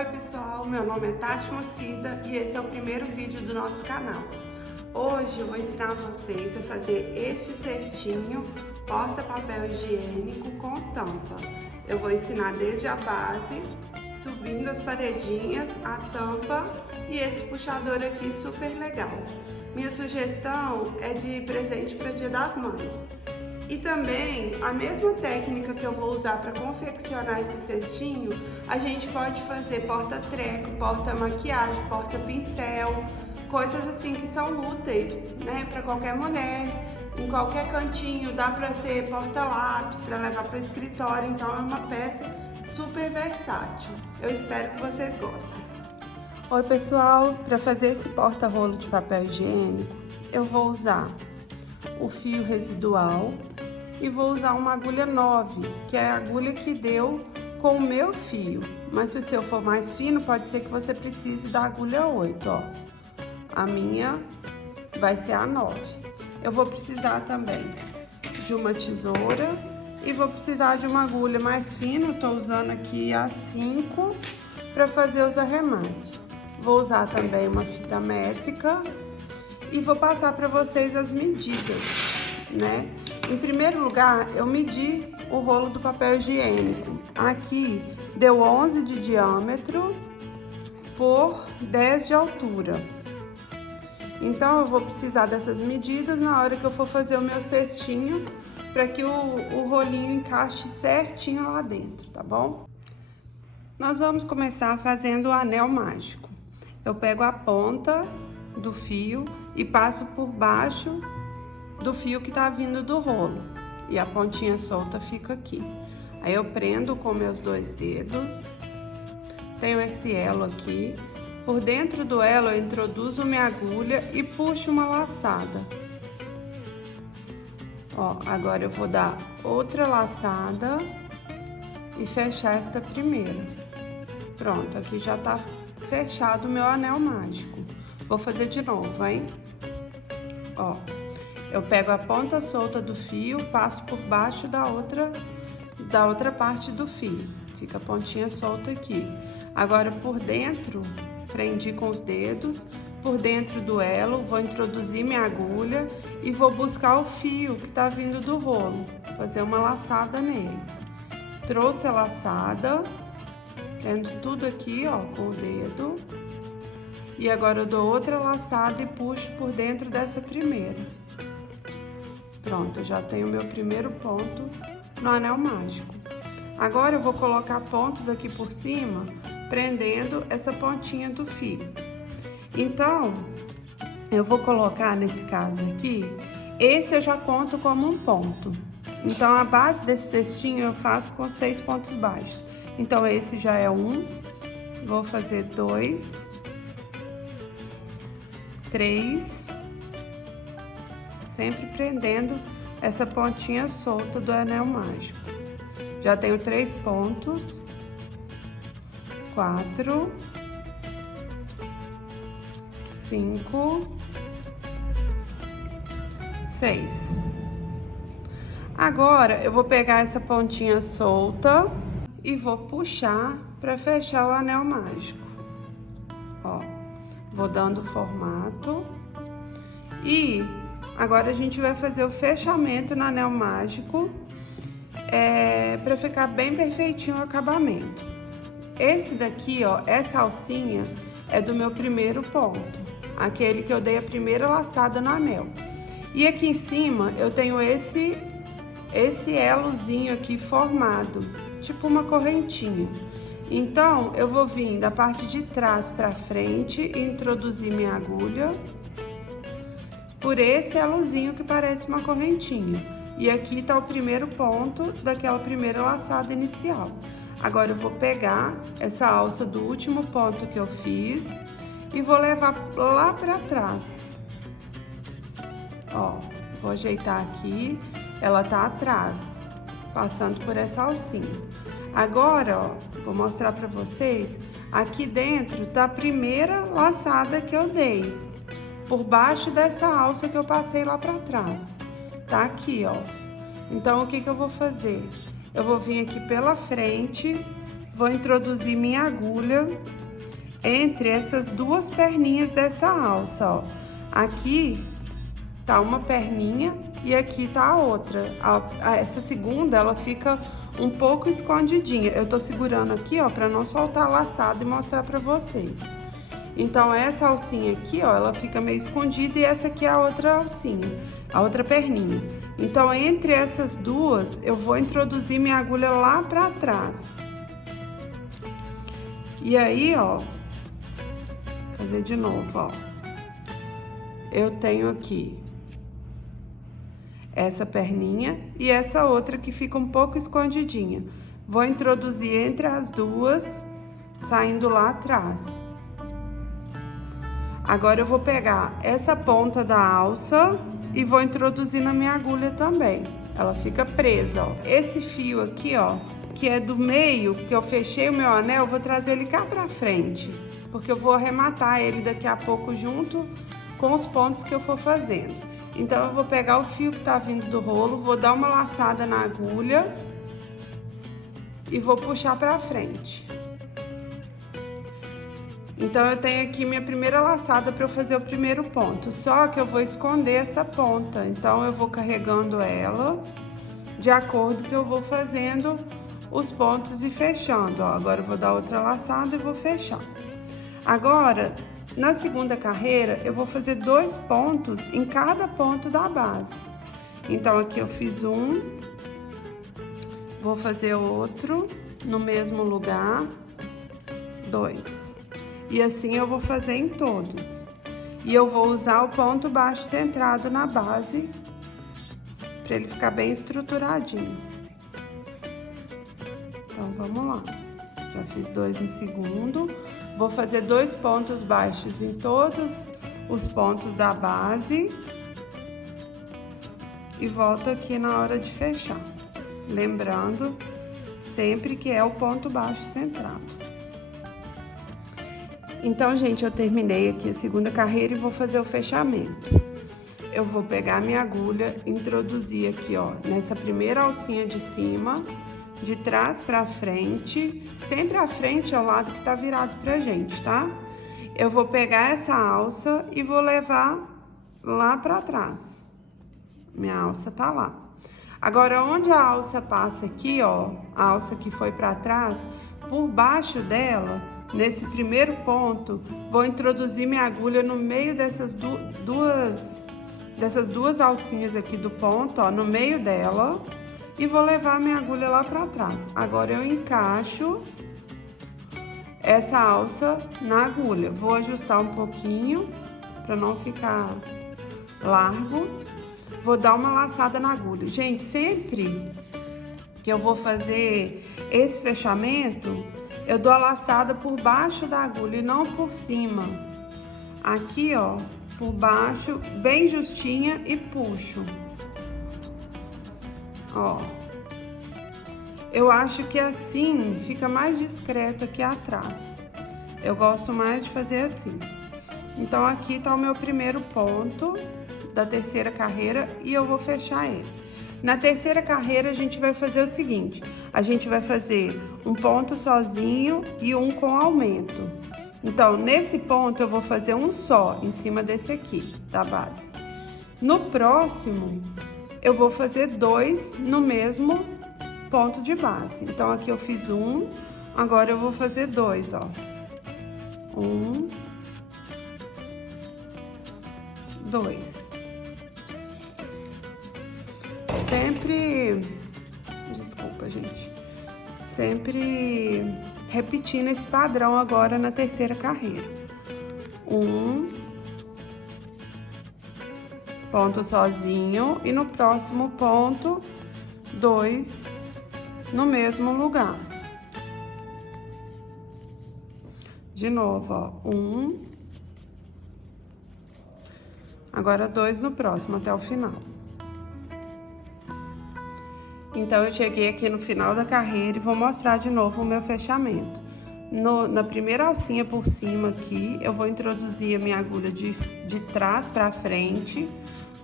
Oi pessoal, meu nome é Tati Mocida e esse é o primeiro vídeo do nosso canal. Hoje eu vou ensinar vocês a fazer este cestinho porta-papel higiênico com tampa. Eu vou ensinar desde a base, subindo as paredinhas, a tampa e esse puxador aqui super legal. Minha sugestão é de presente para Dia das Mães. E também, a mesma técnica que eu vou usar para confeccionar esse cestinho, a gente pode fazer porta-treco, porta-maquiagem, porta-pincel, coisas assim que são úteis, né, para qualquer mulher, em qualquer cantinho, dá para ser porta-lápis, para levar para o escritório, então é uma peça super versátil. Eu espero que vocês gostem. Oi pessoal, para fazer esse porta-rolo de papel higiênico, eu vou usar o fio residual e vou usar uma agulha 9, que é a agulha que deu com o meu fio. Mas se o seu for mais fino, pode ser que você precise da agulha 8, ó. A minha vai ser a 9. Eu vou precisar também de uma tesoura e vou precisar de uma agulha mais fina. Eu tô usando aqui a 5 para fazer os arremates. Vou usar também uma fita métrica e vou passar para vocês as medidas, né? Em primeiro lugar, eu medi o rolo do papel higiênico. Aqui deu 11 de diâmetro por 10 de altura. Então, eu vou precisar dessas medidas na hora que eu for fazer o meu cestinho, para que o rolinho encaixe certinho lá dentro, tá bom? Nós vamos começar fazendo o anel mágico. Eu pego a ponta do fio e passo por baixo do fio que tá vindo do rolo e a pontinha solta fica aqui. Aí eu prendo com meus 2 dedos, tenho esse elo aqui, por dentro do elo eu introduzo minha agulha e puxo uma laçada. Ó, agora eu vou dar outra laçada e fechar esta primeira. Pronto, aqui já tá fechado o meu anel mágico. Vou fazer de novo, hein? Ó, eu pego a ponta solta do fio, passo por baixo da outra parte do fio. Fica a pontinha solta aqui. Agora, por dentro, prendi com os dedos, por dentro do elo, vou introduzir minha agulha e vou buscar o fio que tá vindo do rolo. Fazer uma laçada nele. Trouxe a laçada, prendo tudo aqui, ó, com o dedo. E agora eu dou outra laçada e puxo por dentro dessa primeira. Pronto, eu já tenho meu primeiro ponto no anel mágico. Agora eu vou colocar pontos aqui por cima, prendendo essa pontinha do fio. Então, eu vou colocar nesse caso aqui, esse eu já conto como um ponto. Então, a base desse cestinho eu faço com 6 pontos baixos. Então, esse já é 1, vou fazer 2, 3, sempre prendendo essa pontinha solta do anel mágico. Já tenho 3 pontos, 4, 5, 6. Agora, eu vou pegar essa pontinha solta e vou puxar para fechar o anel mágico. Ó, vou dando formato e agora a gente vai fazer o fechamento no anel mágico, para ficar bem perfeitinho o acabamento. Esse daqui, ó, essa alcinha é do meu primeiro ponto, aquele que eu dei a primeira laçada no anel. E aqui em cima eu tenho esse elozinho aqui formado, tipo uma correntinha. Então, eu vou vir da parte de trás para frente e introduzir minha agulha por esse elozinho que parece uma correntinha. E aqui tá o primeiro ponto daquela primeira laçada inicial. Agora eu vou pegar essa alça do último ponto que eu fiz e vou levar lá pra trás. Ó, vou ajeitar aqui, ela tá atrás, passando por essa alcinha. Agora, ó, vou mostrar pra vocês, aqui dentro tá a primeira laçada que eu dei, por baixo dessa alça que eu passei lá pra trás. Tá aqui, ó. Então, o que que eu vou fazer? Eu vou vir aqui pela frente, vou introduzir minha agulha entre essas duas perninhas dessa alça, ó. Aqui tá uma perninha e aqui tá a outra. Essa segunda, ela fica um pouco escondidinha. Eu tô segurando aqui, ó, pra não soltar a laçada e mostrar pra vocês. Então, essa alcinha aqui, ó, ela fica meio escondida e essa aqui é a outra alcinha, a outra perninha. Então, entre essas duas, eu vou introduzir minha agulha lá pra trás. E aí, ó, fazer de novo, ó. Eu tenho aqui essa perninha e essa outra que fica um pouco escondidinha. Vou introduzir entre as duas, saindo lá atrás. Agora eu vou pegar essa ponta da alça e vou introduzir na minha agulha também. Ela fica presa, ó. Esse fio aqui, ó, que é do meio, que eu fechei o meu anel, eu vou trazer ele cá pra frente, porque eu vou arrematar ele daqui a pouco junto com os pontos que eu for fazendo. Então, eu vou pegar o fio que tá vindo do rolo, vou dar uma laçada na agulha e vou puxar pra frente. Então, eu tenho aqui minha primeira laçada para eu fazer o primeiro ponto, só que eu vou esconder essa ponta. Então, eu vou carregando ela de acordo que eu vou fazendo os pontos e fechando, ó. Agora, eu vou dar outra laçada e vou fechar. Agora, na segunda carreira, eu vou fazer 2 pontos em cada ponto da base. Então, aqui eu fiz um, vou fazer outro no mesmo lugar, 2. E assim eu vou fazer em todos. E eu vou usar o ponto baixo centrado na base, para ele ficar bem estruturadinho. Então, vamos lá. Já fiz 2 no segundo. Vou fazer 2 pontos baixos em todos os pontos da base. E volto aqui na hora de fechar. Lembrando sempre que é o ponto baixo centrado. Então, gente, eu terminei aqui a segunda carreira e vou fazer o fechamento. Eu vou pegar a minha agulha, introduzir aqui, ó, nessa primeira alcinha de cima, de trás pra frente, sempre a frente é o lado que tá virado pra gente, tá? Eu vou pegar essa alça e vou levar lá pra trás. Minha alça tá lá. Agora, onde a alça passa aqui, ó, a alça que foi pra trás, por baixo dela, nesse primeiro ponto, vou introduzir minha agulha no meio dessas duas alcinhas aqui do ponto, ó, no meio dela, e vou levar minha agulha lá pra trás. Agora, eu encaixo essa alça na agulha. Vou ajustar um pouquinho, pra não ficar largo. Vou dar uma laçada na agulha. Gente, sempre que eu vou fazer esse fechamento, eu dou a laçada por baixo da agulha e não por cima. Aqui, ó, por baixo, bem justinha e puxo. Ó. Eu acho que assim fica mais discreto aqui atrás. Eu gosto mais de fazer assim. Então, aqui tá o meu primeiro ponto da terceira carreira e eu vou fechar ele. Na terceira carreira, a gente vai fazer o seguinte: a gente vai fazer um ponto sozinho e um com aumento. Então, nesse ponto, eu vou fazer um só em cima desse aqui, da base. No próximo, eu vou fazer 2 no mesmo ponto de base. Então, aqui eu fiz um, agora eu vou fazer 2, ó. 1, 2. Sempre, desculpa, gente, sempre repetindo esse padrão agora na terceira carreira. 1 ponto sozinho e no próximo ponto 2 no mesmo lugar. De novo, ó, 1, agora 2 no próximo até o final. Então, eu cheguei aqui no final da carreira e vou mostrar de novo o meu fechamento. Na primeira alcinha por cima aqui, eu vou introduzir a minha agulha de trás pra frente,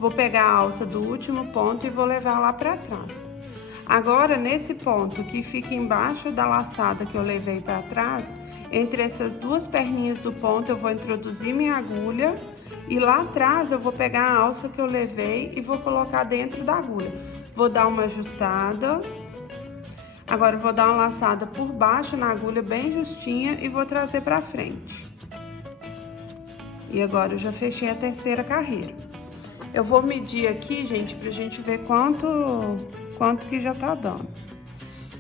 vou pegar a alça do último ponto e vou levar lá pra trás. Agora, nesse ponto que fica embaixo da laçada que eu levei para trás, entre essas duas perninhas do ponto, eu vou introduzir minha agulha e lá atrás eu vou pegar a alça que eu levei e vou colocar dentro da agulha. Vou dar uma ajustada. Agora eu vou dar uma laçada por baixo na agulha bem justinha e vou trazer para frente. E agora eu já fechei a terceira carreira. Eu vou medir aqui, gente, pra gente ver quanto que já tá dando.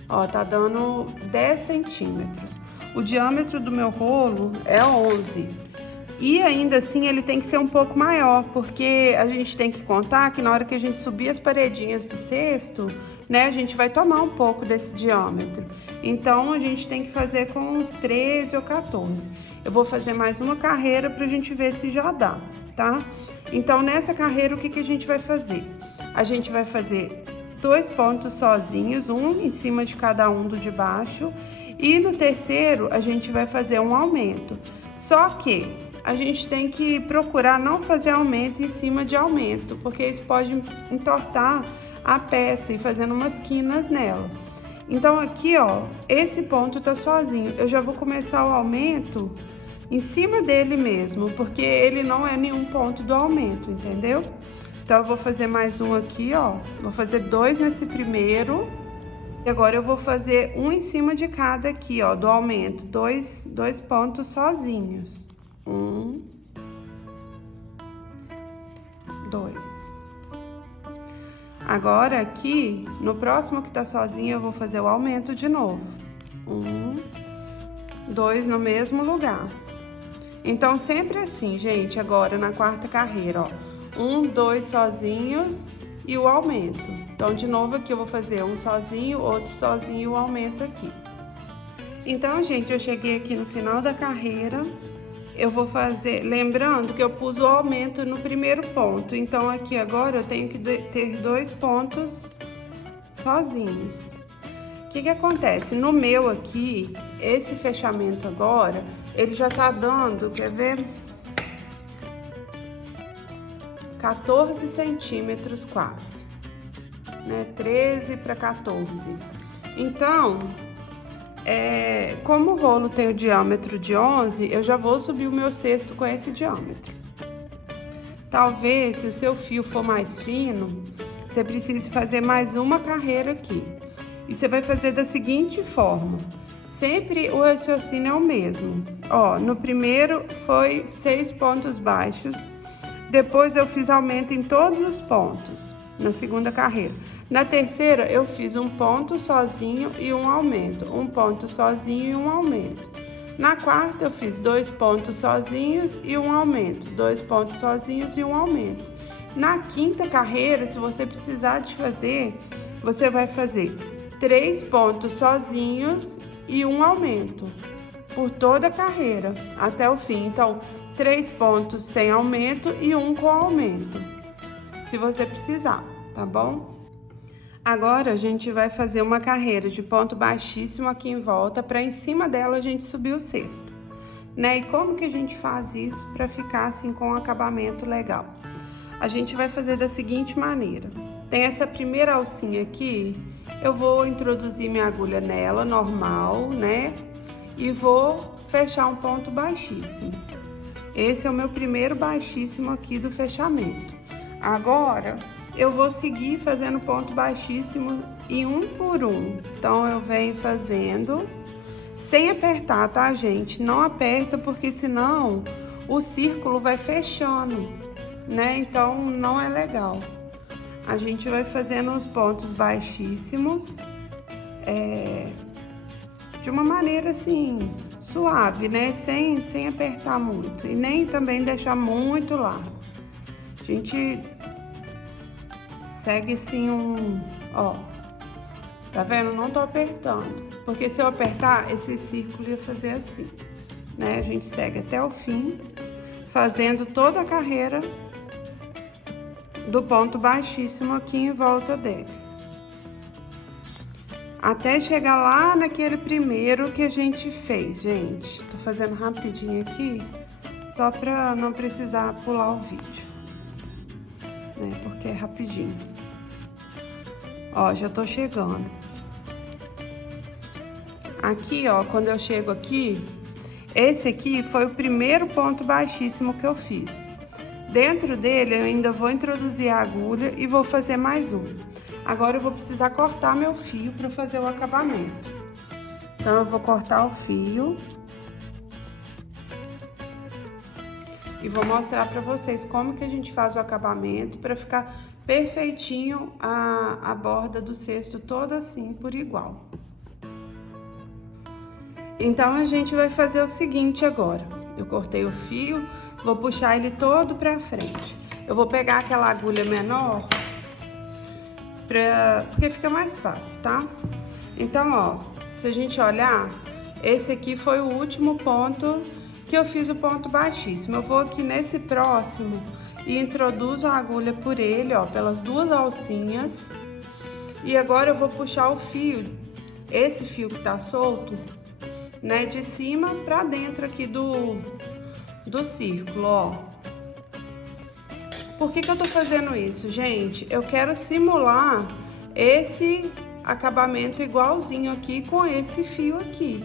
Ó, tá dando 10 centímetros. O diâmetro do meu rolo é 11. E ainda assim ele tem que ser um pouco maior, porque a gente tem que contar que na hora que a gente subir as paredinhas do cesto, né, a gente vai tomar um pouco desse diâmetro. Então a gente tem que fazer com uns 13 ou 14. Eu vou fazer mais uma carreira pra gente ver se já dá, tá? Então nessa carreira o que que a gente vai fazer? A gente vai fazer 2 pontos sozinhos, um em cima de cada um do de baixo, e no terceiro a gente vai fazer um aumento. Só que a gente tem que procurar não fazer aumento em cima de aumento, porque isso pode entortar a peça e fazendo umas quinas nela. Então aqui, ó, esse ponto tá sozinho. Eu já vou começar o aumento em cima dele mesmo, porque ele não é nenhum ponto do aumento, entendeu? Então eu vou fazer mais um aqui, ó. Vou fazer 2 nesse primeiro. E agora eu vou fazer um em cima de cada aqui, ó, do aumento. Dois pontos sozinhos. 1, 2. Agora aqui, no próximo que tá sozinho, eu vou fazer o aumento de novo. 1, 2 no mesmo lugar. Então, sempre assim, gente, agora na quarta carreira, ó. 1, 2 sozinhos e o aumento. Então, de novo aqui eu vou fazer um sozinho, outro sozinho e o aumento aqui. Então, gente, eu cheguei aqui no final da carreira. Eu vou fazer, lembrando que eu pus o aumento no primeiro ponto, então aqui agora eu tenho que ter 2 pontos sozinhos. O que que acontece? No meu aqui, esse fechamento agora, ele já tá dando, quer ver? 14 centímetros quase, né? 13 para 14. Então, como o rolo tem o diâmetro de 11, eu já vou subir o meu cesto com esse diâmetro. Talvez, se o seu fio for mais fino, você precise fazer mais uma carreira aqui. E você vai fazer da seguinte forma. Sempre o raciocínio é o mesmo. Ó, no primeiro foi 6 pontos baixos. Depois eu fiz aumento em todos os pontos, na segunda carreira. Na terceira, eu fiz um ponto sozinho e um aumento. Um ponto sozinho e um aumento. Na quarta, eu fiz 2 pontos sozinhos e um aumento. 2 pontos sozinhos e um aumento. Na quinta carreira, se você precisar de fazer, você vai fazer 3 pontos sozinhos e um aumento. Por toda a carreira, até o fim. Então, 3 pontos sem aumento e um com aumento. Se você precisar, tá bom? Agora, a gente vai fazer uma carreira de ponto baixíssimo aqui em volta, para em cima dela a gente subir o cesto, né? E como que a gente faz isso para ficar assim com um acabamento legal? A gente vai fazer da seguinte maneira. Tem essa primeira alcinha aqui, eu vou introduzir minha agulha nela, normal, né? E vou fechar um ponto baixíssimo. Esse é o meu primeiro baixíssimo aqui do fechamento. Agora, eu vou seguir fazendo ponto baixíssimo e um por um. Então, eu venho fazendo sem apertar, tá, gente? Não aperta, porque senão o círculo vai fechando, né? Então, não é legal. A gente vai fazendo os pontos baixíssimos, de uma maneira assim, suave, né? Sem apertar muito e nem também deixar muito largo. A gente segue assim ó, tá vendo? Não tô apertando, porque se eu apertar, esse círculo ia fazer assim, né? A gente segue até o fim, fazendo toda a carreira do ponto baixíssimo aqui em volta dele. Até chegar lá naquele primeiro que a gente fez, gente. Tô fazendo rapidinho aqui, só pra não precisar pular o vídeo, né? Porque é rapidinho. Ó, já tô chegando. Aqui, ó, quando eu chego aqui, esse aqui foi o primeiro ponto baixíssimo que eu fiz. Dentro dele, eu ainda vou introduzir a agulha e vou fazer mais um. Agora, eu vou precisar cortar meu fio para fazer o acabamento. Então, eu vou cortar o fio. E vou mostrar para vocês como que a gente faz o acabamento para ficar perfeitinho a borda do cesto toda assim, por igual. Então, a gente vai fazer o seguinte agora. Eu cortei o fio, vou puxar ele todo pra frente. Eu vou pegar aquela agulha menor, porque fica mais fácil, tá? Então, ó, se a gente olhar, esse aqui foi o último ponto que eu fiz o ponto baixíssimo. Eu vou aqui nesse próximo e introduzo a agulha por ele, ó, pelas duas alcinhas. E agora eu vou puxar o fio, esse fio que tá solto, né, de cima pra dentro aqui do círculo, ó. Por que eu tô fazendo isso, gente? Eu quero simular esse acabamento igualzinho aqui com esse fio aqui.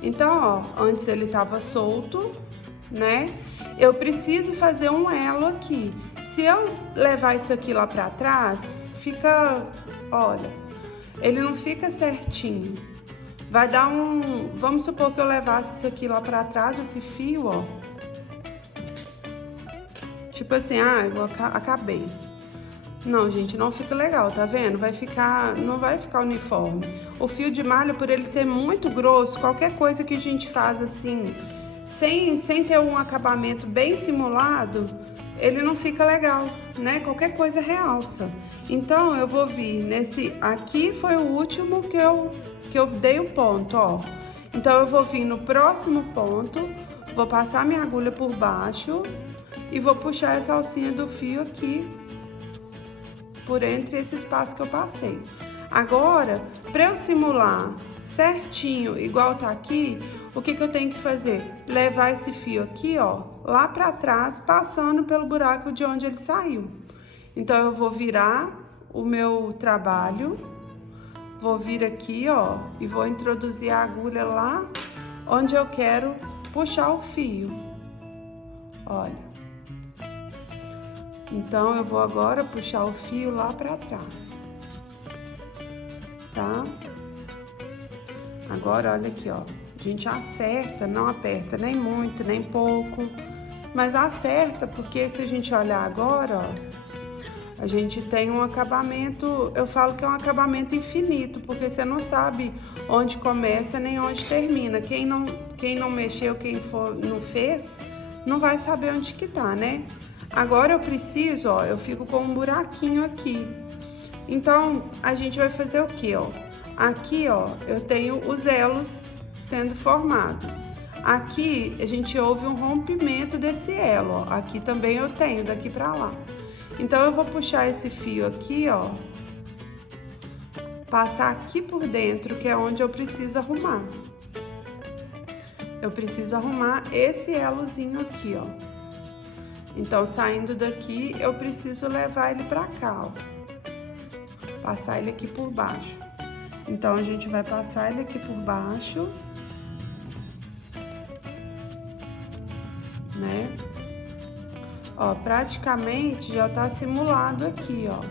Então, ó, antes ele tava solto, né? Eu preciso fazer um elo aqui. Se eu levar isso aqui lá pra trás, fica, olha, ele não fica certinho. Vai dar um... Vamos supor que eu levasse isso aqui lá pra trás, esse fio, ó. Tipo assim, eu acabei. Não, gente, não fica legal, tá vendo? Vai ficar... Não vai ficar uniforme. O fio de malha, por ele ser muito grosso, qualquer coisa que a gente faz assim, sem ter um acabamento bem simulado, ele não fica legal, né? Qualquer coisa realça. Então, eu vou vir nesse... Aqui foi o último que eu dei o ponto, ó. Então, eu vou vir no próximo ponto, vou passar minha agulha por baixo e vou puxar essa alcinha do fio aqui, por entre esse espaço que eu passei. Agora, para eu simular certinho, igual tá aqui, o que eu tenho que fazer? Levar esse fio aqui, ó, lá pra trás, passando pelo buraco de onde ele saiu. Então, eu vou virar o meu trabalho, vou vir aqui, ó, e vou introduzir a agulha lá onde eu quero puxar o fio. Olha. Então, eu vou agora puxar o fio lá pra trás, tá? Agora, olha aqui, ó. A gente acerta, não aperta nem muito, nem pouco, mas acerta, porque se a gente olhar agora, ó, a gente tem um acabamento, eu falo que é um acabamento infinito, porque você não sabe onde começa nem onde termina. Quem não mexeu, não fez, não vai saber onde que tá, né? Agora eu preciso, ó, eu fico com um buraquinho aqui. Então, a gente vai fazer o quê, ó? Aqui, ó, eu tenho os elos sendo formados. Aqui, a gente ouve um rompimento desse elo, ó. Aqui também eu tenho, daqui pra lá. Então, eu vou puxar esse fio aqui, ó. Passar aqui por dentro, que é onde eu preciso arrumar. Eu preciso arrumar esse elozinho aqui, ó. Então, saindo daqui, eu preciso levar ele pra cá, ó. Passar ele aqui por baixo. Então, a gente vai passar ele aqui por baixo, né? Ó, praticamente já tá simulado aqui, ó.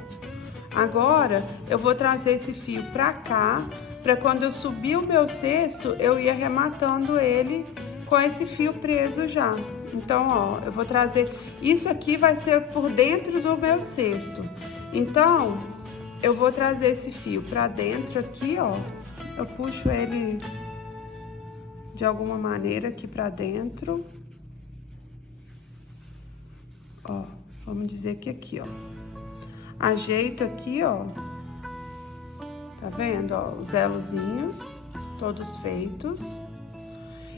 Agora, eu vou trazer esse fio pra cá, pra quando eu subir o meu cesto, eu ir arrematando ele com esse fio preso já. Então, ó, eu vou trazer... Isso aqui vai ser por dentro do meu cesto. Então, eu vou trazer esse fio pra dentro aqui, ó. Eu puxo ele de alguma maneira aqui pra dentro. Ó, vamos dizer que aqui, ó. Ajeito aqui, ó. Tá vendo, ó? Os elozinhos, todos feitos.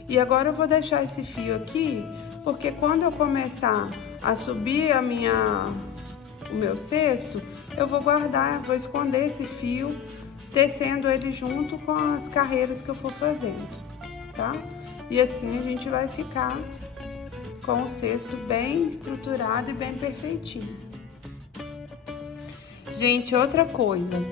E agora eu vou deixar esse fio aqui, porque quando eu começar a subir o meu cesto, eu vou guardar, vou esconder esse fio, tecendo ele junto com as carreiras que eu for fazendo, tá? E assim a gente vai ficar com o cesto bem estruturado e bem perfeitinho. Gente, outra coisa,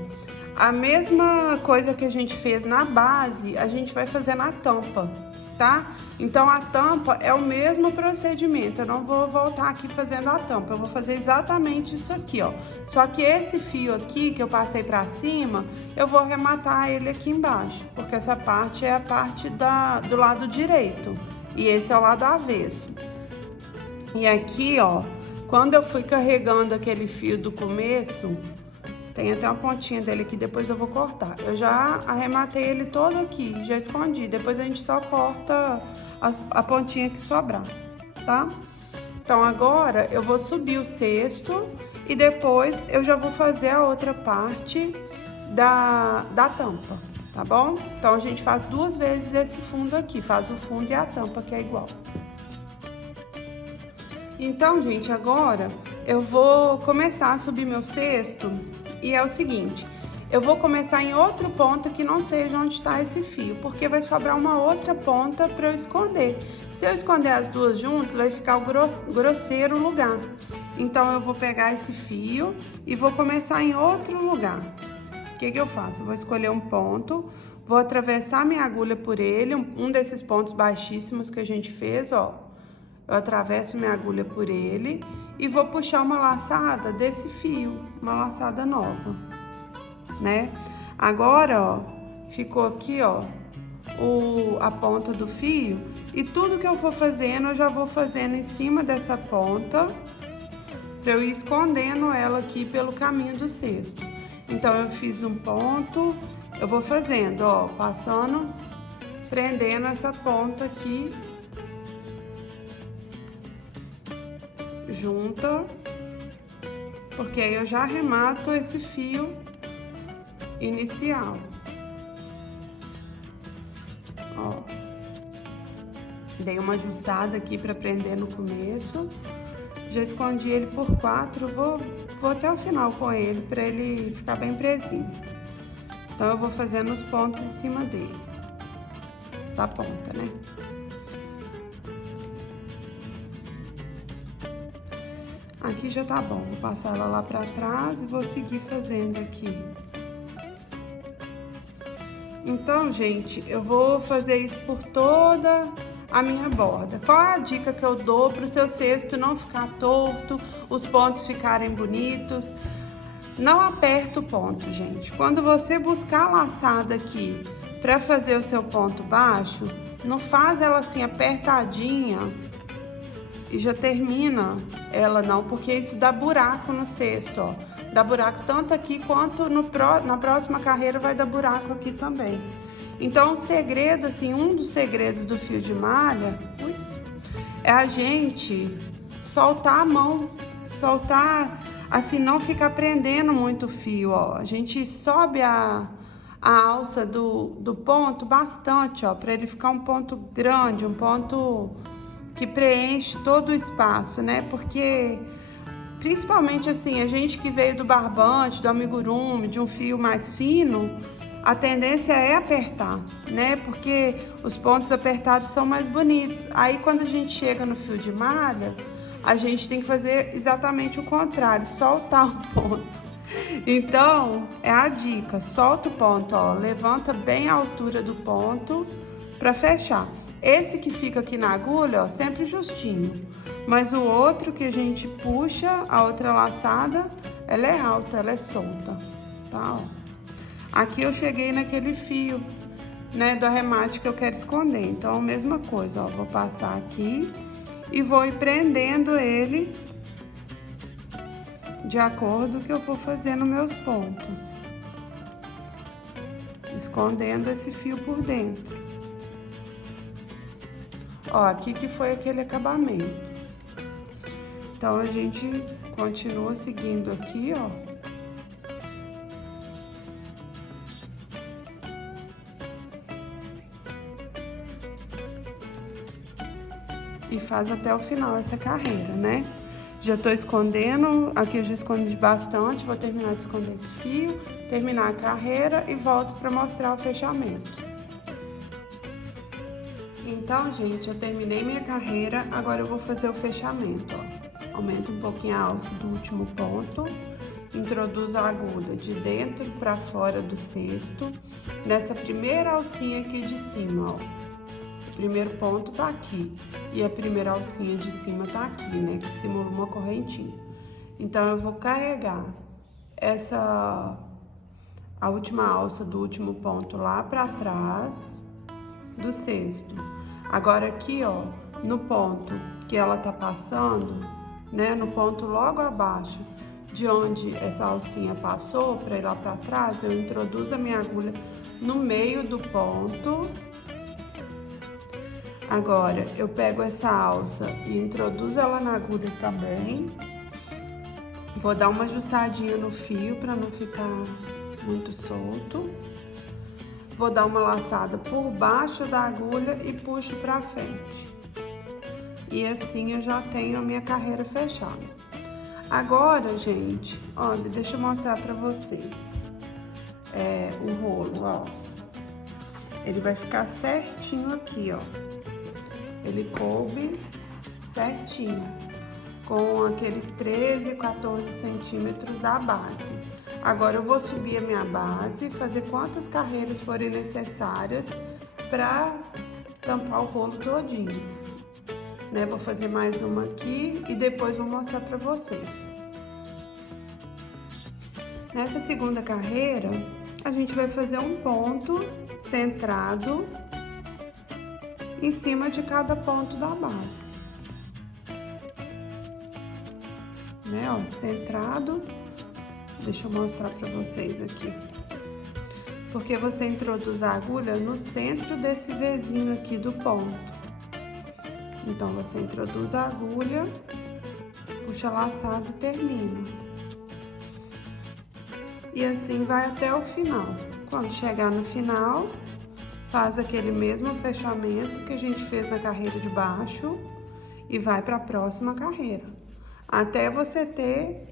A mesma coisa que a gente fez na base, a gente vai fazer na tampa, tá? Então a tampa é o mesmo procedimento, eu não vou voltar aqui fazendo a tampa, eu vou fazer exatamente isso aqui, ó. Só que esse fio aqui que eu passei pra cima, eu vou arrematar ele aqui embaixo, porque essa parte é a parte do lado direito e esse é o lado avesso. E aqui, ó, quando eu fui carregando aquele fio do começo, tem até uma pontinha dele aqui, depois eu vou cortar. Eu já arrematei ele todo aqui, já escondi. Depois a gente só corta a pontinha que sobrar, tá? Então agora eu vou subir o cesto e depois eu já vou fazer a outra parte da tampa, tá bom? Então a gente faz 2 vezes esse fundo aqui, faz o fundo e a tampa que é igual. Então, gente, agora eu vou começar a subir meu cesto e é o seguinte, eu vou começar em outro ponto que não seja onde está esse fio, porque vai sobrar uma outra ponta para eu esconder. Se eu esconder as duas juntas, vai ficar o grosseiro lugar. Então, eu vou pegar esse fio e vou começar em outro lugar. O que eu faço? Eu vou escolher um ponto, vou atravessar minha agulha por ele, um desses pontos baixíssimos que a gente fez, ó. Eu atravesso minha agulha por ele e vou puxar uma laçada desse fio, uma laçada nova, né? Agora, ó, ficou aqui, ó, a ponta do fio e tudo que eu for fazendo, eu já vou fazendo em cima dessa ponta pra eu ir escondendo ela aqui pelo caminho do cesto. Então, eu fiz um ponto, eu vou fazendo, ó, passando, prendendo essa ponta aqui junta, porque aí eu já arremato esse fio inicial. Ó, dei uma ajustada aqui para prender no começo, já escondi ele por 4, vou até o final com ele para ele ficar bem presinho. Então eu vou fazendo os pontos em cima dele, da ponta, né? Aqui já tá bom, vou passar ela lá pra trás e vou seguir fazendo aqui. Então, gente, eu vou fazer isso por toda a minha borda. Qual é a dica que eu dou pro seu cesto não ficar torto, os pontos ficarem bonitos? Não aperta o ponto, gente. Quando você buscar a laçada aqui pra fazer o seu ponto baixo, não faz ela assim apertadinha e já termina ela não, porque isso dá buraco no cesto, ó. Dá buraco tanto aqui quanto na próxima carreira vai dar buraco aqui também. Então, o segredo, assim, um dos segredos do fio de malha é a gente soltar a mão, soltar, assim, não ficar prendendo muito o fio, ó. A gente sobe a alça do ponto bastante, ó, para ele ficar um ponto grande, um ponto que preenche todo o espaço, né? Porque, principalmente assim, a gente que veio do barbante, do amigurumi, de um fio mais fino, a tendência é apertar, né? Porque os pontos apertados são mais bonitos. Aí, quando a gente chega no fio de malha, a gente tem que fazer exatamente o contrário, soltar o ponto. Então, é a dica, solta o ponto, ó, levanta bem a altura do ponto para fechar. Esse que fica aqui na agulha, ó, sempre justinho. Mas o outro que a gente puxa, a outra laçada, ela é alta, ela é solta, tá, ó. Aqui eu cheguei naquele fio, né, do arremate que eu quero esconder. Então, a mesma coisa, ó, vou passar aqui e vou ir prendendo ele de acordo que eu for fazendo meus pontos. Escondendo esse fio por dentro. Ó, aqui que foi aquele acabamento. Então, a gente continua seguindo aqui, ó. E faz até o final essa carreira, né? Já tô escondendo, aqui eu já escondi bastante, vou terminar de esconder esse fio, terminar a carreira e volto pra mostrar o fechamento. Então, gente, eu terminei minha carreira, agora eu vou fazer o fechamento, ó. Aumento um pouquinho a alça do último ponto introduzo a agulha de dentro para fora do cesto, nessa primeira alcinha aqui de cima, ó. O primeiro ponto tá aqui e a primeira alcinha de cima tá aqui, né, que simula uma correntinha. Então, eu vou carregar a última alça do último ponto lá pra trás do cesto. Agora aqui, ó, no ponto que ela tá passando, né, no ponto logo abaixo de onde essa alcinha passou pra ir lá pra trás, eu introduzo a minha agulha no meio do ponto. Agora, eu pego essa alça e introduzo ela na agulha também. Vou dar uma ajustadinha no fio para não ficar muito solto. Vou dar uma laçada por baixo da agulha e puxo pra frente. E assim eu já tenho a minha carreira fechada. Agora, gente, olha, deixa eu mostrar pra vocês. O rolo, ó. Ele vai ficar certinho aqui, ó. Ele coube certinho, com aqueles 13, 14 centímetros da base. Agora eu vou subir a minha base, fazer quantas carreiras forem necessárias para tampar o rolo todinho, né? Vou fazer mais uma aqui e depois vou mostrar para vocês. Nessa segunda carreira, a gente vai fazer um ponto centrado em cima de cada ponto da base. Né, ó, centrado. Deixa eu mostrar pra vocês aqui. Porque você introduz a agulha no centro desse Vzinho aqui do ponto. Então, você introduz a agulha, puxa a laçada e termina. E assim vai até o final. Quando chegar no final, faz aquele mesmo fechamento que a gente fez na carreira de baixo e vai para a próxima carreira, até você ter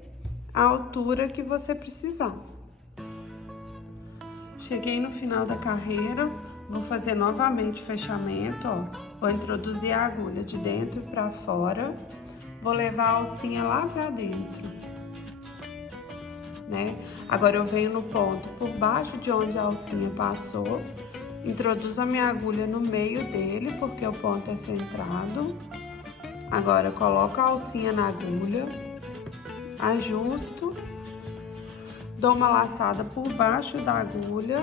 a altura que você precisar. Cheguei no final da carreira, vou fazer novamente o fechamento, ó. Vou introduzir a agulha de dentro para fora, vou levar a alcinha lá para dentro, né? Agora eu venho no ponto por baixo de onde a alcinha passou, introduzo a minha agulha no meio dele, porque o ponto é centrado. Agora eu coloco a alcinha na agulha, ajusto, dou uma laçada por baixo da agulha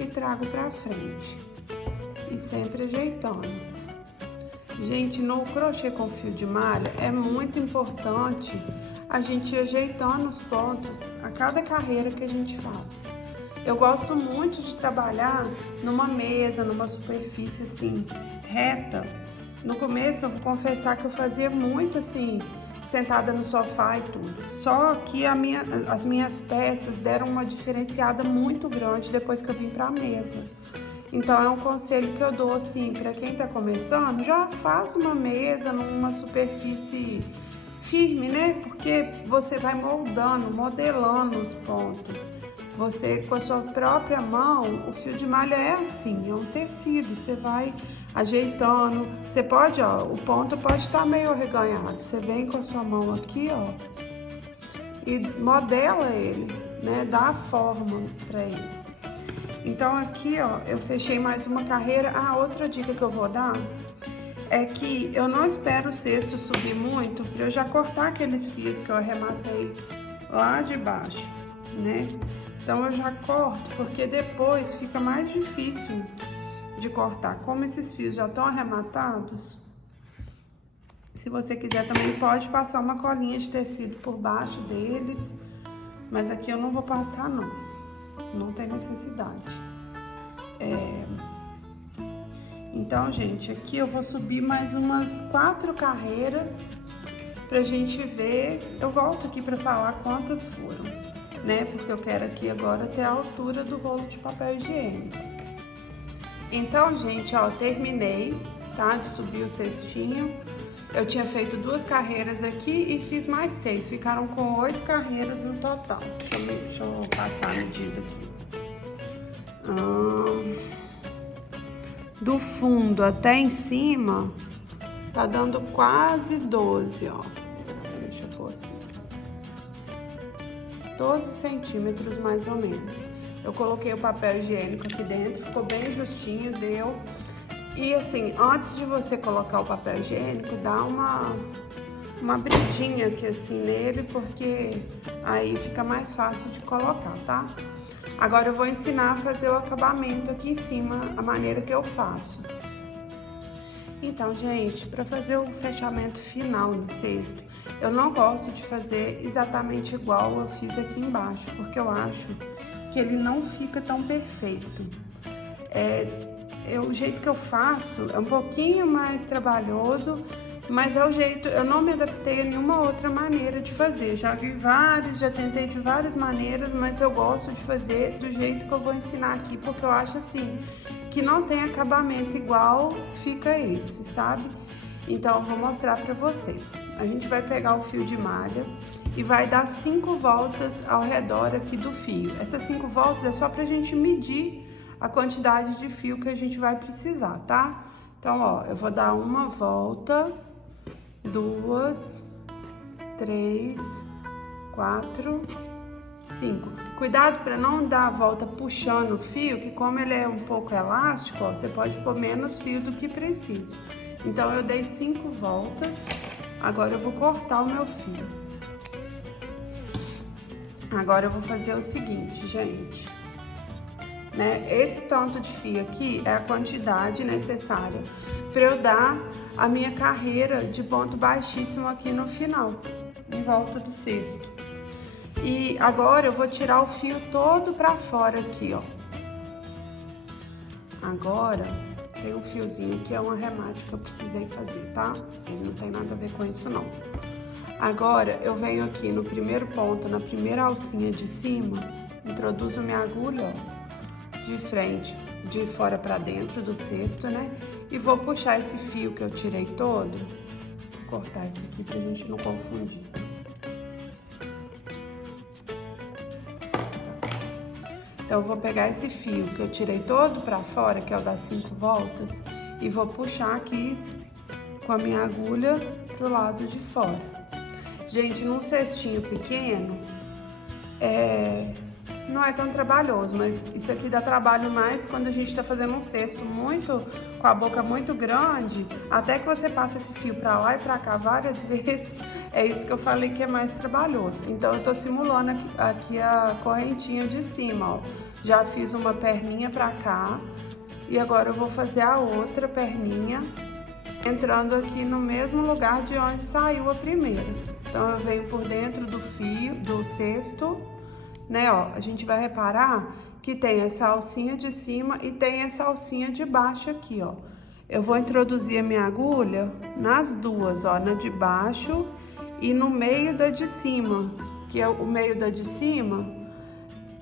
e trago pra frente. E sempre ajeitando. Gente, no crochê com fio de malha é muito importante a gente ir ajeitando os pontos a cada carreira que a gente faz. Eu gosto muito de trabalhar numa mesa, numa superfície assim, reta. No começo, eu vou confessar que eu fazia muito assim, sentada no sofá e tudo. Só que as minhas peças deram uma diferenciada muito grande depois que eu vim pra mesa. Então, é um conselho que eu dou assim, pra quem tá começando, já faz numa mesa, numa superfície firme, né? Porque você vai moldando, modelando os pontos. Você, com a sua própria mão, o fio de malha é assim, é um tecido, você vai ajeitando, você pode, ó, o ponto pode estar meio arreganhado, você vem com a sua mão aqui, ó, e modela ele, né, dá a forma pra ele. Então aqui, ó, eu fechei mais uma carreira. Outra dica que eu vou dar é que eu não espero o cesto subir muito pra eu já cortar aqueles fios que eu arrematei lá de baixo, né? Então, eu já corto, porque depois fica mais difícil de cortar. Como esses fios já estão arrematados, se você quiser também pode passar uma colinha de tecido por baixo deles, mas aqui eu não vou passar não, não tem necessidade. Então, gente, aqui eu vou subir mais umas 4 carreiras pra gente ver. Eu volto aqui pra falar quantas foram, né? Porque eu quero aqui agora ter a altura do rolo de papel higiênico. Então, gente, ó, terminei, tá? De subir o cestinho. Eu tinha feito 2 carreiras aqui e fiz mais 6. Ficaram com 8 carreiras no total. Deixa eu passar a medida aqui. Do fundo até em cima, tá dando quase 12, ó. Deixa eu pôr assim. 14 centímetros mais ou menos. Eu coloquei o papel higiênico aqui dentro, ficou bem justinho, deu. E assim, antes de você colocar o papel higiênico, dá uma abridinha aqui assim nele, porque aí fica mais fácil de colocar, tá? Agora eu vou ensinar a fazer o acabamento aqui em cima, a maneira que eu faço. Então, gente, para fazer o fechamento final no cesto, eu não gosto de fazer exatamente igual eu fiz aqui embaixo, porque eu acho que ele não fica tão perfeito. O jeito que eu faço é um pouquinho mais trabalhoso, mas é o jeito, eu não me adaptei a nenhuma outra maneira de fazer. Já vi vários, já tentei de várias maneiras, mas eu gosto de fazer do jeito que eu vou ensinar aqui, porque eu acho assim, que não tem acabamento igual fica esse, sabe? Então eu vou mostrar pra vocês. A gente vai pegar o fio de malha e vai dar 5 voltas ao redor aqui do fio. Essas 5 voltas é só pra gente medir a quantidade de fio que a gente vai precisar, tá? Então, ó, eu vou dar uma volta, 2, 3, 4, 5. Cuidado para não dar a volta puxando o fio, que como ele é um pouco elástico, ó, você pode pôr menos fio do que precisa. Então, eu dei 5 voltas. Agora eu vou cortar o meu fio. Agora eu vou fazer o seguinte, gente. Né? Esse tanto de fio aqui é a quantidade necessária para eu dar a minha carreira de ponto baixíssimo aqui no final, em volta do cesto. E agora eu vou tirar o fio todo para fora aqui, ó. Agora tem um fiozinho que é um arremate que eu precisei fazer, tá? Ele não tem nada a ver com isso não. Agora eu venho aqui no primeiro ponto, na primeira alcinha de cima, introduzo minha agulha, ó, de frente, de fora para dentro do cesto, né? E vou puxar esse fio que eu tirei todo, vou cortar esse aqui pra gente não confundir. Então eu vou pegar esse fio que eu tirei todo para fora, que é o das 5 voltas, e vou puxar aqui com a minha agulha pro lado de fora. Gente, num cestinho pequeno, não é tão trabalhoso, mas isso aqui dá trabalho mais quando a gente tá fazendo um cesto com a boca muito grande, até que você passa esse fio pra lá e pra cá várias vezes, é isso que eu falei que é mais trabalhoso. Então eu tô simulando aqui a correntinha de cima, ó. Já fiz uma perninha pra cá e agora eu vou fazer a outra perninha, entrando aqui no mesmo lugar de onde saiu a primeira. Então eu venho por dentro do fio, do cesto, né, ó, a gente vai reparar que tem essa alcinha de cima e tem essa alcinha de baixo aqui, ó. Eu vou introduzir a minha agulha nas duas, ó, na de baixo e no meio da de cima, que é o meio da de cima,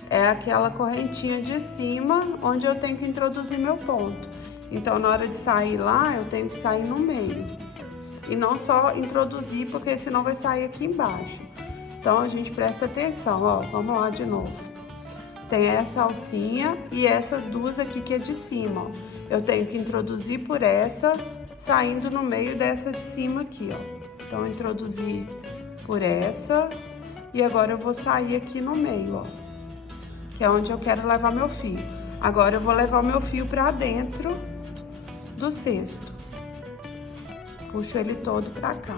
é aquela correntinha de cima onde eu tenho que introduzir meu ponto. Então, na hora de sair lá, eu tenho que sair no meio. E não só introduzir, porque senão vai sair aqui embaixo. Então, a gente presta atenção, ó, vamos lá de novo. Tem essa alcinha e essas duas aqui que é de cima, ó. Eu tenho que introduzir por essa, saindo no meio dessa de cima aqui, ó. Então, eu introduzi por essa e agora eu vou sair aqui no meio, ó. Que é onde eu quero levar meu fio. Agora, eu vou levar o meu fio pra dentro do cesto. Puxo ele todo pra cá.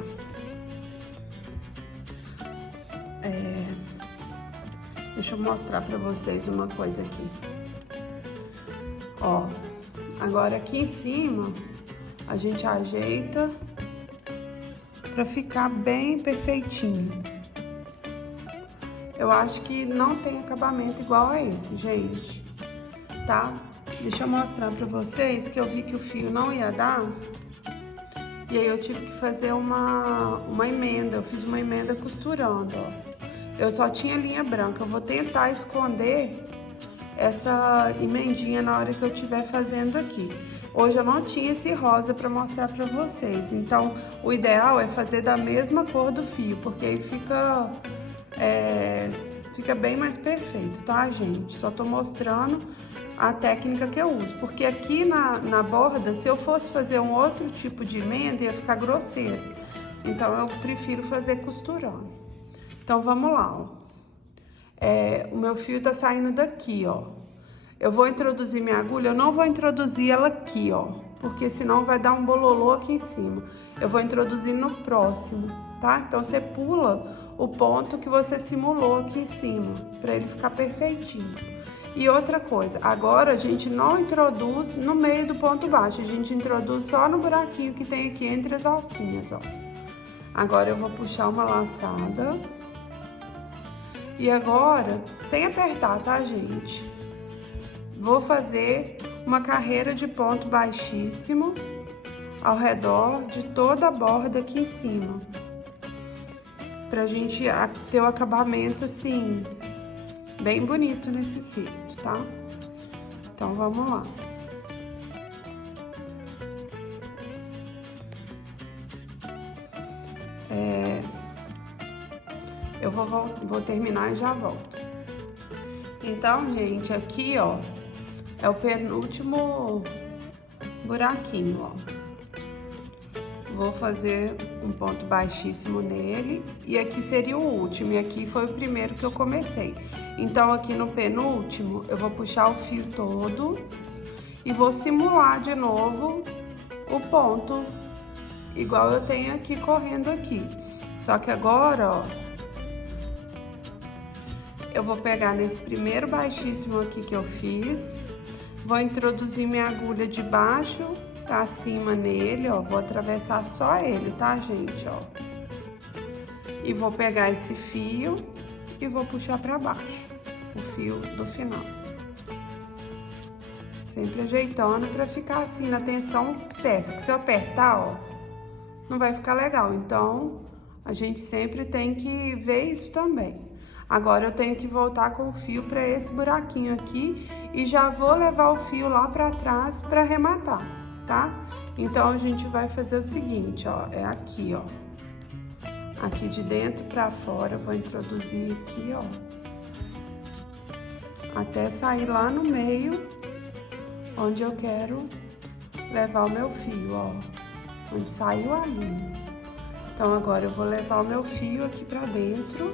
Deixa eu mostrar pra vocês uma coisa aqui. Ó, agora aqui em cima, a gente ajeita pra ficar bem perfeitinho. Eu acho que não tem acabamento igual a esse, gente, tá? Deixa eu mostrar pra vocês que eu vi que o fio não ia dar. E aí eu tive que fazer uma emenda, eu fiz uma emenda costurando, ó. Eu só tinha linha branca, eu vou tentar esconder essa emendinha na hora que eu estiver fazendo aqui. Hoje eu não tinha esse rosa pra mostrar pra vocês, então o ideal é fazer da mesma cor do fio, porque aí fica bem mais perfeito, tá, gente? Só tô mostrando a técnica que eu uso, porque aqui na borda, se eu fosse fazer um outro tipo de emenda, ia ficar grosseiro. Então, eu prefiro fazer costurando. Então, vamos lá, ó. o meu fio tá saindo daqui, ó. Eu vou introduzir minha agulha, eu não vou introduzir ela aqui, ó, porque senão vai dar um bololô aqui em cima. Eu vou introduzir no próximo, tá? Então, você pula o ponto que você simulou aqui em cima, pra ele ficar perfeitinho. E outra coisa, agora a gente não introduz no meio do ponto baixo, a gente introduz só no buraquinho que tem aqui entre as alcinhas, ó. Agora eu vou puxar uma laçada. E agora, sem apertar, tá, gente? Vou fazer uma carreira de ponto baixíssimo ao redor de toda a borda aqui em cima. Pra gente ter o acabamento, assim, bem bonito nesse cesto, tá? Então, vamos lá. Eu vou terminar e já volto. Então, gente, aqui, ó, é o penúltimo buraquinho, ó. Vou fazer um ponto baixíssimo nele, e aqui seria o último, e aqui foi o primeiro que eu comecei. Então, aqui no penúltimo, eu vou puxar o fio todo e vou simular de novo o ponto, igual eu tenho aqui correndo aqui. Só que agora, ó, eu vou pegar nesse primeiro baixíssimo aqui que eu fiz, vou introduzir minha agulha de baixo pra cima nele, ó, vou atravessar só ele, tá, gente, ó. E vou pegar esse fio e vou puxar pra baixo, o fio do final. Sempre ajeitando pra ficar assim, na tensão certa, que se eu apertar, ó, não vai ficar legal. Então, a gente sempre tem que ver isso também. Agora, eu tenho que voltar com o fio para esse buraquinho aqui e já vou levar o fio lá para trás para arrematar, tá? Então, a gente vai fazer o seguinte, ó, é aqui, ó. Aqui de dentro para fora, eu vou introduzir aqui, ó. Até sair lá no meio, onde eu quero levar o meu fio, ó. Onde saiu a linha. Então, agora eu vou levar o meu fio aqui para dentro.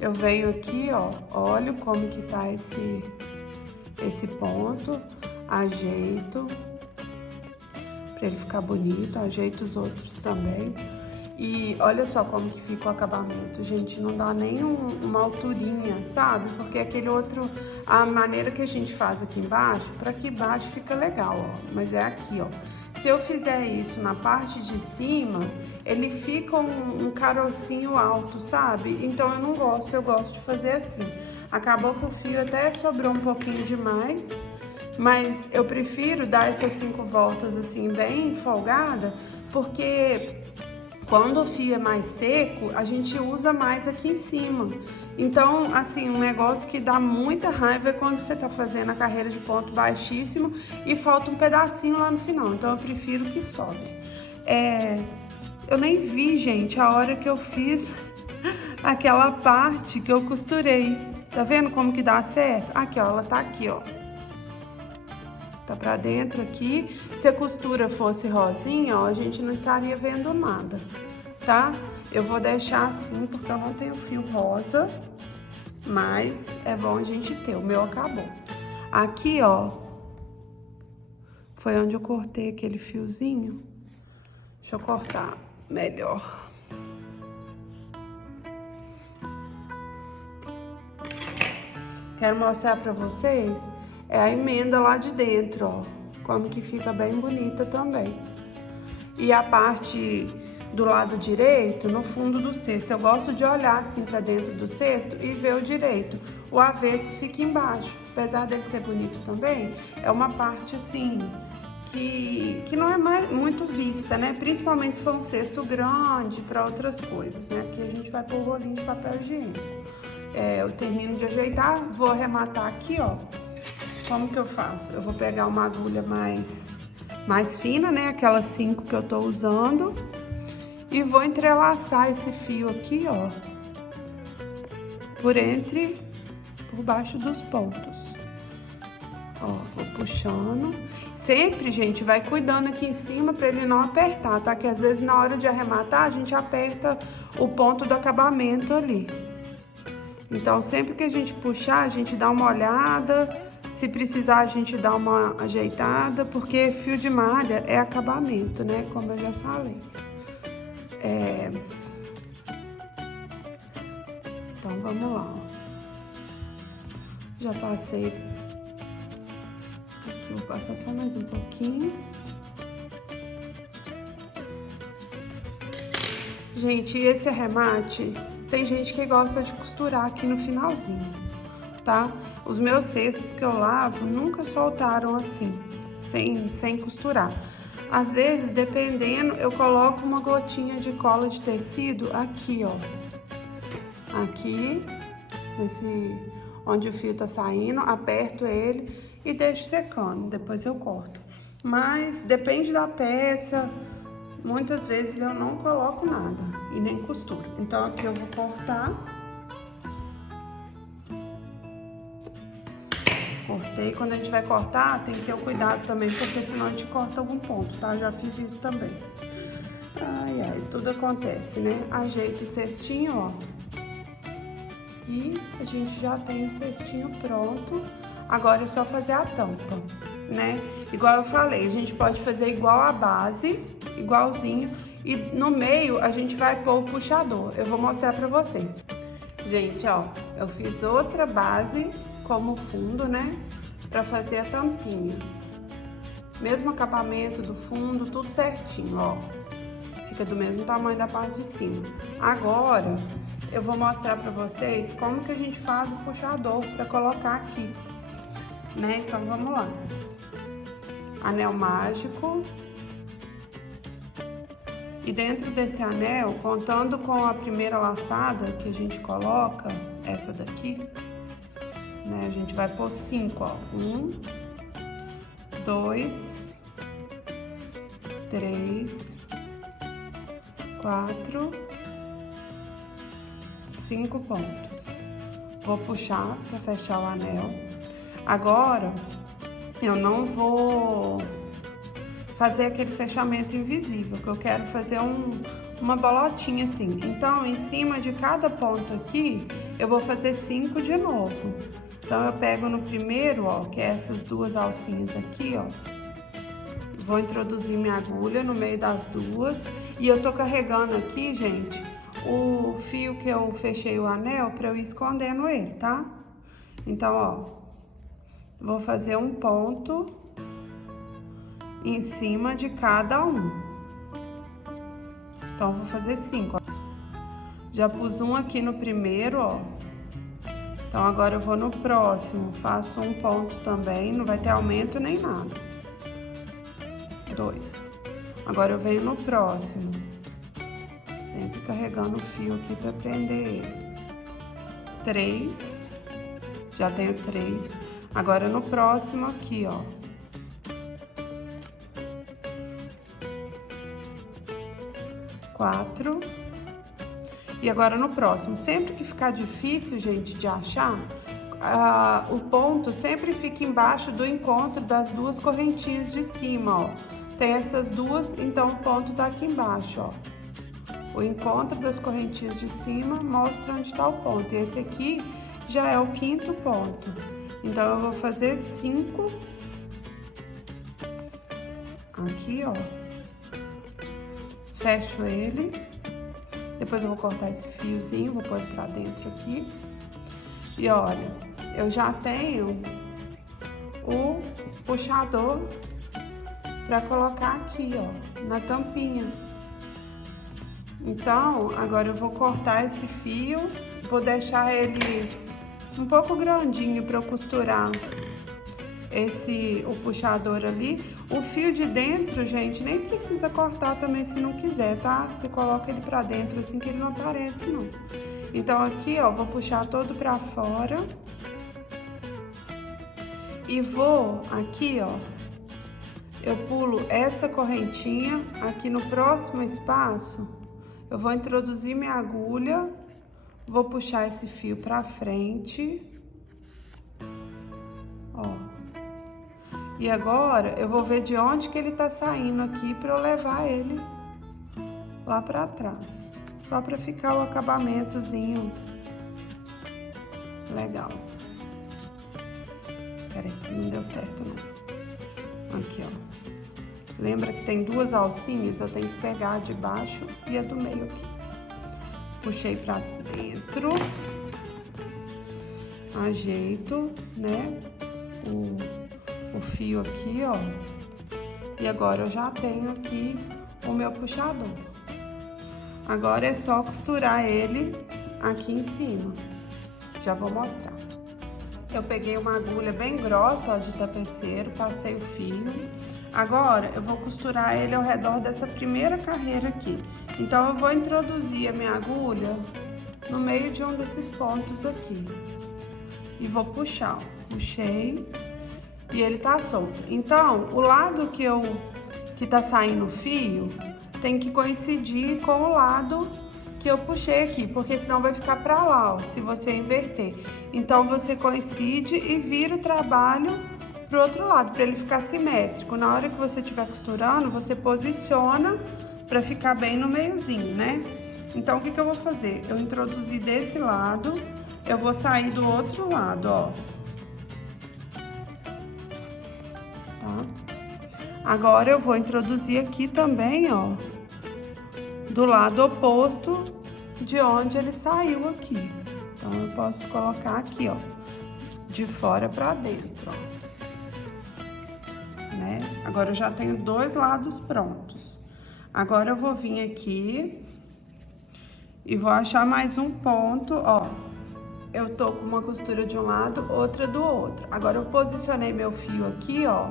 Eu venho aqui, ó, olho como que tá esse ponto, ajeito pra ele ficar bonito, ajeito os outros também. E olha só como que fica o acabamento, gente, não dá nem uma alturinha, sabe? Porque aquele outro, a maneira que a gente faz aqui embaixo, pra aqui embaixo fica legal, ó, mas é aqui, ó. Se eu fizer isso na parte de cima, ele fica um carocinho alto, sabe? Então eu não gosto, eu gosto de fazer assim. Acabou que o fio até sobrou um pouquinho demais, mas eu prefiro dar essas 5 voltas assim, bem folgada, porque quando o fio é mais seco, a gente usa mais aqui em cima. Então, assim, um negócio que dá muita raiva é quando você tá fazendo a carreira de ponto baixíssimo e falta um pedacinho lá no final. Então, eu prefiro que sobe. Eu nem vi, gente, a hora que eu fiz aquela parte que eu costurei. Tá vendo como que dá certo? Aqui, ó, ela tá aqui, ó. Tá pra dentro aqui. Se a costura fosse rosinha, ó, a gente não estaria vendo nada, tá? Eu vou deixar assim, porque eu não tenho fio rosa, mas é bom a gente ter. O meu acabou. Aqui, ó, foi onde eu cortei aquele fiozinho. Deixa eu cortar melhor. Quero mostrar pra vocês a emenda lá de dentro, ó, como que fica bem bonita também. E a parte do lado direito, no fundo do cesto, eu gosto de olhar assim pra dentro do cesto e ver o direito. O avesso fica embaixo, apesar dele ser bonito também, é uma parte assim que não é muito vista, né? Principalmente se for um cesto grande para outras coisas, né? Aqui a gente vai pôr o rolinho de papel higiênico. Eu termino de ajeitar, vou arrematar aqui, ó. Como que eu faço? Eu vou pegar uma agulha mais fina, né? Aquelas 5 que eu tô usando. E vou entrelaçar esse fio aqui, ó. Por baixo dos pontos. Ó, vou puxando. Sempre, gente, vai cuidando aqui em cima pra ele não apertar, tá? Que às vezes na hora de arrematar a gente aperta o ponto do acabamento ali. Então, sempre que a gente puxar, a gente dá uma olhada, se precisar a gente dá uma ajeitada, porque fio de malha é acabamento, né? Como eu já falei. Então, vamos lá, ó. Já passei. Aqui, vou passar só mais um pouquinho. Gente, esse arremate, tem gente que gosta de costurar aqui no finalzinho, tá? Os meus cestos que eu lavo nunca soltaram assim, sem costurar. Às vezes, dependendo, eu coloco uma gotinha de cola de tecido aqui, ó. Aqui, onde o fio tá saindo, aperto ele e deixo secando, depois eu corto. Mas depende da peça, muitas vezes eu não coloco nada e nem costuro. Então aqui eu vou cortar. Cortei, quando a gente vai cortar, tem que ter o cuidado também, porque senão a gente corta algum ponto, tá? Já fiz isso também. Ai, ai, tudo acontece, né? Ajeito o cestinho, ó. E a gente já tem o cestinho pronto. Agora é só fazer a tampa, né? Igual eu falei, a gente pode fazer igual a base, igualzinho. E no meio a gente vai pôr o puxador. Eu vou mostrar pra vocês. Gente, ó, eu fiz outra base como fundo, né? Pra fazer a tampinha. Mesmo acabamento do fundo, tudo certinho, ó. Fica do mesmo tamanho da parte de cima. Agora, eu vou mostrar pra vocês como que a gente faz o puxador pra colocar aqui, né? Então, vamos lá. Anel mágico. E dentro desse anel, contando com a primeira laçada que a gente coloca, essa daqui, né? A gente vai pôr 5, ó. 1, 2, 3, 4, 5 pontos. Vou puxar para fechar o anel. Agora, eu não vou fazer aquele fechamento invisível, que eu quero fazer uma bolotinha assim. Então, em cima de cada ponto aqui, eu vou fazer 5 de novo. Então, eu pego no primeiro, ó, que é essas duas alcinhas aqui, ó. Vou introduzir minha agulha no meio das duas. E eu tô carregando aqui, gente, o fio que eu fechei o anel pra eu ir escondendo ele, tá? Então, ó, vou fazer um ponto em cima de cada um. Então, vou fazer 5, ó. Já pus um aqui no primeiro, ó. Então, agora eu vou no próximo, faço um ponto também, não vai ter aumento nem nada. 2. Agora eu venho no próximo, sempre carregando o fio aqui para prender ele. 3. Já tenho 3. Agora no próximo aqui, ó. 4. E agora no próximo. Sempre que ficar difícil, gente, de achar, o ponto sempre fica embaixo do encontro das duas correntinhas de cima, ó. Tem essas duas, então o ponto tá aqui embaixo, ó. O encontro das correntinhas de cima mostra onde tá o ponto. E esse aqui já é o 5º ponto. Então, eu vou fazer 5 aqui, ó. Fecho ele. Depois eu vou cortar esse fiozinho, vou pôr pra dentro aqui. E olha, eu já tenho o puxador pra colocar aqui, ó, na tampinha. Então, agora eu vou cortar esse fio, vou deixar ele um pouco grandinho pra eu costurar o puxador ali. O fio de dentro, gente, nem precisa cortar também se não quiser, tá? Você coloca ele pra dentro assim que ele não aparece, não. Então, aqui, ó, vou puxar todo pra fora. E vou aqui, ó, eu pulo essa correntinha. Aqui no próximo espaço, eu vou introduzir minha agulha, vou puxar esse fio pra frente, ó. E agora, eu vou ver de onde que ele tá saindo aqui pra eu levar ele lá pra trás. só pra ficar o acabamentozinho legal. Peraí, não deu certo não. Aqui, ó. Lembra que tem duas alcinhas? Eu tenho que pegar a de baixo e a do meio aqui. Puxei pra dentro. Ajeito, né? O fio aqui, ó. E agora eu já tenho aqui o meu puxador. Agora é só costurar ele aqui em cima. Já vou mostrar. Eu peguei uma agulha bem grossa, ó, de tapeceiro, passei o fio. Agora eu vou costurar ele ao redor dessa primeira carreira aqui. Então eu vou introduzir a minha agulha no meio de um desses pontos aqui. E vou puxar, ó. Puxei e ele tá solto. Então, o lado que tá saindo o fio tem que coincidir com o lado que eu puxei aqui, porque senão vai ficar pra lá, ó, se você inverter. Então, você coincide e vira o trabalho pro outro lado, pra ele ficar simétrico. Na hora que você estiver costurando, você posiciona pra ficar bem no meiozinho, né? Então, o que eu vou fazer? Eu introduzi desse lado, eu vou sair do outro lado, ó. Tá? Agora, eu vou introduzir aqui também, ó, do lado oposto de onde ele saiu aqui. Então, eu posso colocar aqui, ó, de fora pra dentro, ó. Né? Agora, eu já tenho dois lados prontos. Agora, eu vou vir aqui e vou achar mais um ponto, ó. Eu tô com uma costura de um lado, outra do outro. Agora, eu posicionei meu fio aqui, ó,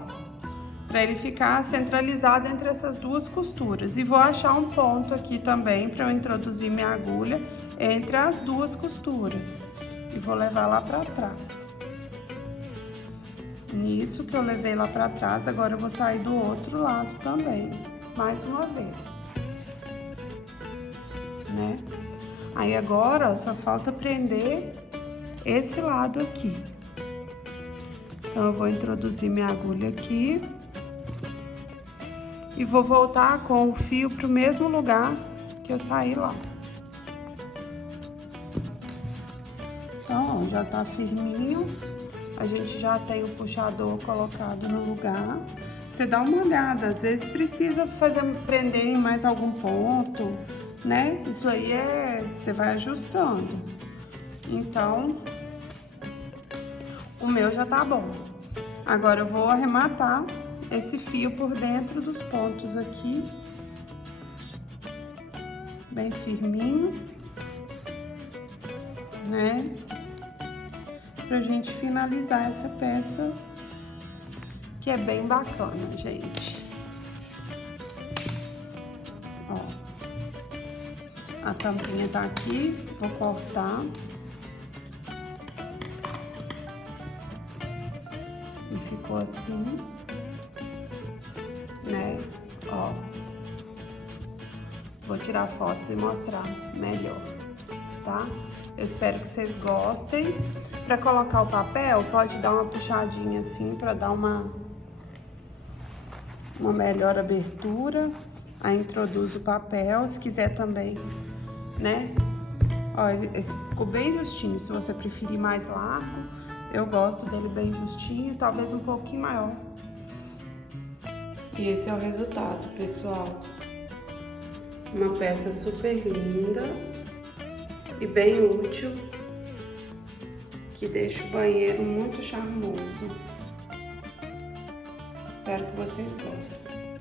pra ele ficar centralizado entre essas duas costuras. E vou achar um ponto aqui também pra eu introduzir minha agulha entre as duas costuras. E vou levar lá pra trás. Nisso que eu levei lá pra trás, agora eu vou sair do outro lado também, mais uma vez. Né? Aí agora, ó, só falta prender esse lado aqui. Então, eu vou introduzir minha agulha aqui. E vou voltar com o fio pro mesmo lugar que eu saí lá. Então, ó, já tá firminho. A gente já tem o puxador colocado no lugar. Você dá uma olhada, às vezes precisa prender em mais algum ponto, né? Isso aí você vai ajustando. Então, o meu já tá bom. Agora eu vou arrematar esse fio por dentro dos pontos aqui, bem firminho, né? Pra gente finalizar essa peça, que é bem bacana, gente. Ó, a tampinha tá aqui, vou cortar. E ficou assim, né? Ó, vou tirar fotos e mostrar melhor, tá? Eu espero que vocês gostem. Pra colocar o papel, pode dar uma puxadinha assim, pra dar uma melhor abertura. Aí introduz o papel, se quiser também, né? Ó, esse ficou bem justinho, se você preferir mais largo. Eu gosto dele bem justinho, talvez um pouquinho maior. E esse é o resultado, pessoal. Uma peça super linda e bem útil, que deixa o banheiro muito charmoso. Espero que vocês gostem.